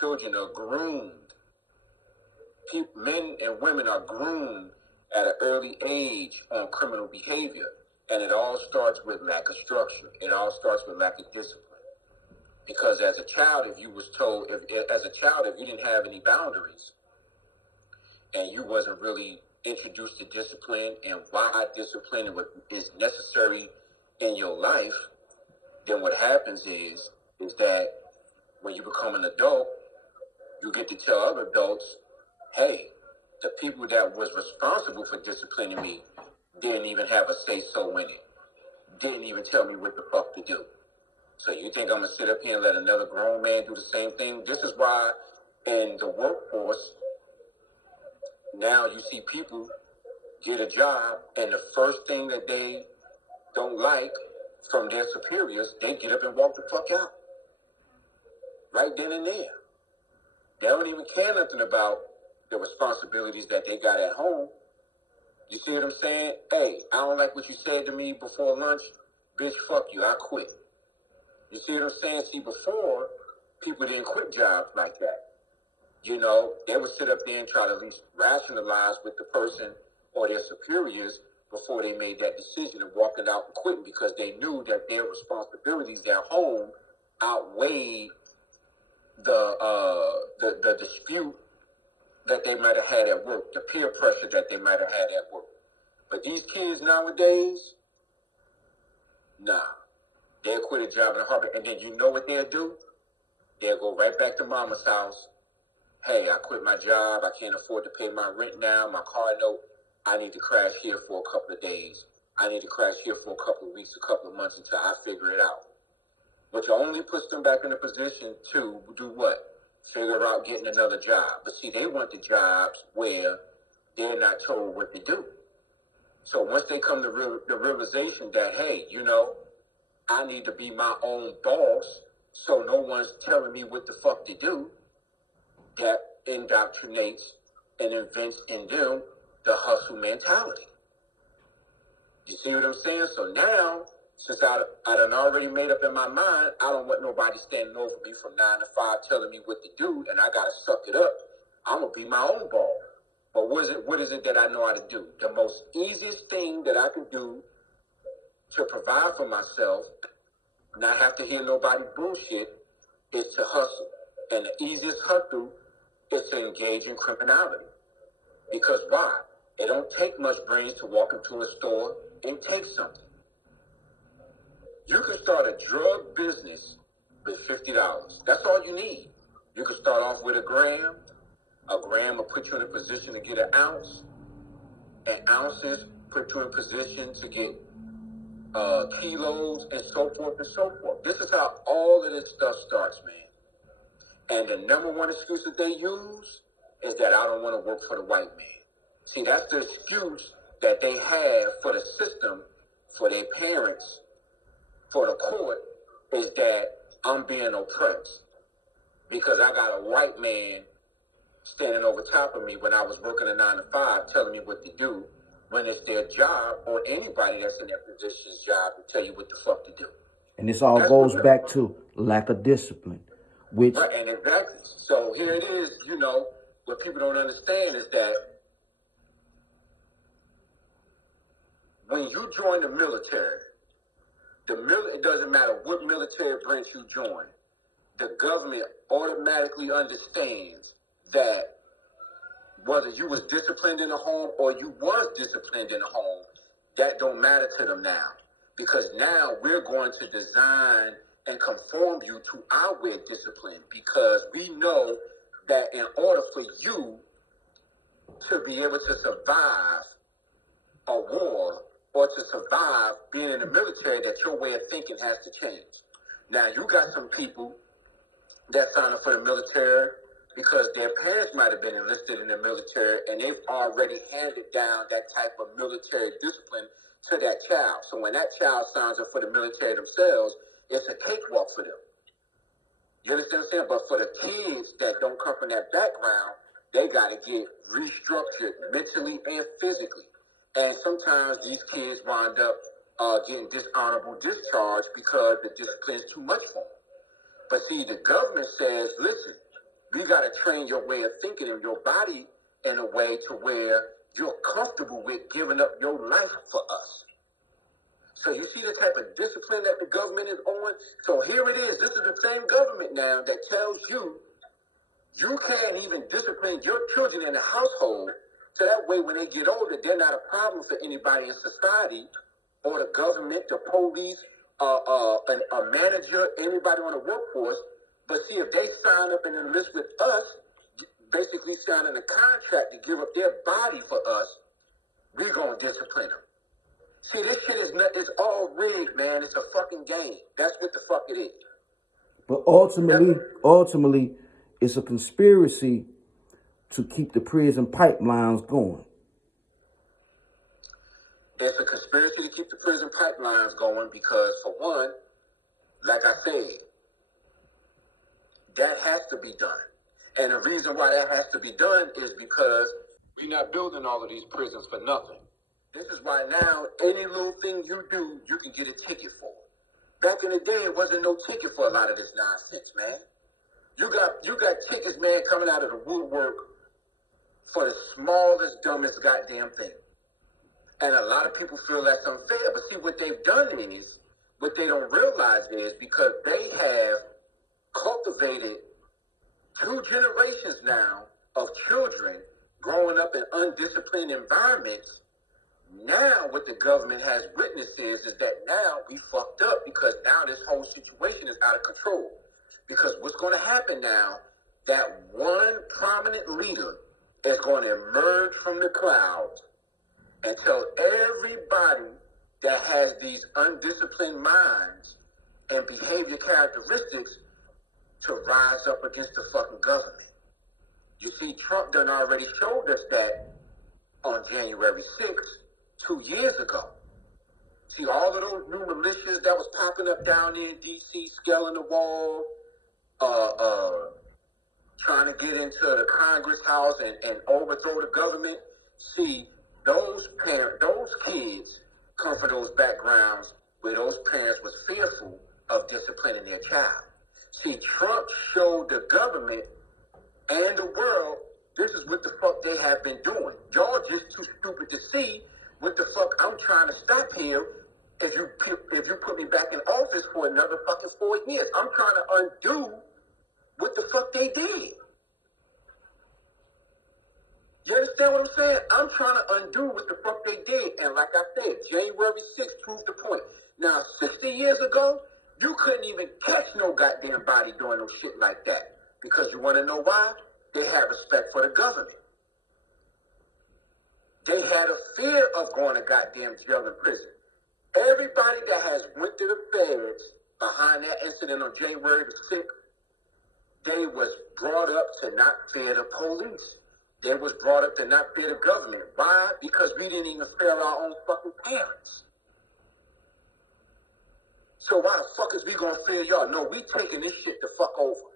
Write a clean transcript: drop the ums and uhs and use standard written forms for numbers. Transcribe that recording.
children are groomed. Men and women are groomed at an early age on criminal behavior. And it all starts with lack of structure. It all starts with lack of discipline. Because as a child, if you didn't have any boundaries and you wasn't really introduced to discipline and why discipline is necessary in your life, then what happens is that when you become an adult, you get to tell other adults, hey, the people that was responsible for disciplining me didn't even have a say-so in it. Didn't even tell me what the fuck to do. So you think I'm going to sit up here and let another grown man do the same thing? This is why in the workforce, now you see people get a job and the first thing that they don't like from their superiors, they get up and walk the fuck out. Right then and there. They don't even care nothing about the responsibilities that they got at home. You see what I'm saying? Hey, I don't like what you said to me before lunch. Bitch, fuck you. I quit. You see what I'm saying? See, before, people didn't quit jobs like that. You know, they would sit up there and try to at least rationalize with the person or their superiors before they made that decision of walking out and quitting, because they knew that their responsibilities at home outweighed the dispute that they might have had at work, the peer pressure that they might have had at work. But these kids nowadays, nah. They'll quit a job in a heartbeat. And then you know what they'll do? They'll go right back to mama's house. Hey, I quit my job. I can't afford to pay my rent now, my car note. I need to crash here for a couple of days. I need to crash here for a couple of weeks, a couple of months until I figure it out. Which only puts them back in a position to do what? Figure out getting another job. But see, they want the jobs where they're not told what to do. So once they come to the realization that, hey, you know, I need to be my own boss, so no one's telling me what the fuck to do, that indoctrinates and invents in them the hustle mentality. You see what I'm saying? So now, since I done already made up in my mind, I don't want nobody standing over me from 9 to 5 telling me what to do, and I gotta suck it up. I'm gonna be my own boss. But what is it that I know how to do? The most easiest thing that I can do to provide for myself, not have to hear nobody bullshit, is to hustle. And the easiest hustle is to engage in criminality. Because why? It don't take much brains to walk into a store and take something. You can start a drug business with $50. That's all you need. You can start off with a gram. A gram will put you in a position to get an ounce. And ounces put you in position to get kilos and so forth and so forth. This is how all of this stuff starts, man. And the number one excuse that they use is that I don't want to work for the white man. See, that's the excuse that they have for the system, for their parents, for the court, is that I'm being oppressed because I got a white man standing over top of me when I was working a 9 to 5 telling me what to do, when it's their job or anybody that's in that position's job to tell you what the fuck to do. And this all goes back to lack of discipline, which... Right, and exactly. So here it is, you know, what people don't understand is that when you join the military, it doesn't matter what military branch you join, the government automatically understands that whether you was disciplined in a home or you was disciplined in a home, that don't matter to them now. Because now we're going to design and conform you to our way of discipline, because we know that in order for you to be able to survive a war or to survive being in the military, that your way of thinking has to change. Now, you got some people that sign up for the military because their parents might have been enlisted in the military and they've already handed down that type of military discipline to that child. So when that child signs up for the military themselves, it's a cakewalk for them. You understand what I'm saying? But for the kids that don't come from that background, they got to get restructured mentally and physically. And sometimes these kids wind up getting dishonorable discharge because the discipline is too much for them. But see, the government says, listen, We got to train your way of thinking and your body in a way to where you're comfortable with giving up your life for us. So you see the type of discipline that the government is on? So here it is. This is the same government now that tells you you can't even discipline your children in the household, so that way when they get older, they're not a problem for anybody in society or the government, the police, a manager, anybody on the workforce. But see, if they sign up and enlist with us, basically signing a contract to give up their body for us, we're going to discipline them. See, this shit it's all rigged, man. It's a fucking game. That's what the fuck it is. But ultimately, it's a conspiracy to keep the prison pipelines going. It's a conspiracy to keep the prison pipelines going because, for one, like I said, that has to be done. And the reason why that has to be done is because we're not building all of these prisons for nothing. This is why now any little thing you do, you can get a ticket for. Back in the day, it wasn't no ticket for a lot of this nonsense, man. You got tickets, man, coming out of the woodwork for the smallest, dumbest goddamn thing. And a lot of people feel that's unfair. But see, what they've done is, what they don't realize is, because they have cultivated 2 generations now of children growing up in undisciplined environments. Now what the government has witnessed is that now we fucked up, because now this whole situation is out of control. Because what's going to happen now, that one prominent leader is going to emerge from the clouds and tell everybody that has these undisciplined minds and behavior characteristics to rise up against the fucking government. You see, Trump done already showed us that on January 6th, 2 years ago. See, all of those new militias that was popping up down there in D.C., scaling the wall, trying to get into the Congress House and overthrow the government. See, those kids come from those backgrounds where those parents was fearful of disciplining their child. See, Trump showed the government and the world, this is what the fuck they have been doing. Y'all just too stupid to see what the fuck I'm trying to stop here if you put me back in office for another fucking 4 years. I'm trying to undo what the fuck they did. You understand what I'm saying? I'm trying to undo what the fuck they did. And like I said, January 6th proved the point. Now, 60 years ago, you couldn't even catch no goddamn body doing no shit like that. Because you want to know why? They had respect for the government. They had a fear of going to goddamn jail and prison. Everybody that has went to the feds behind that incident on January the 6th, they was brought up to not fear the police. They was brought up to not fear the government. Why? Because we didn't even fear our own fucking parents. So why the fuck is we gonna fear y'all? No, we taking this shit the fuck over.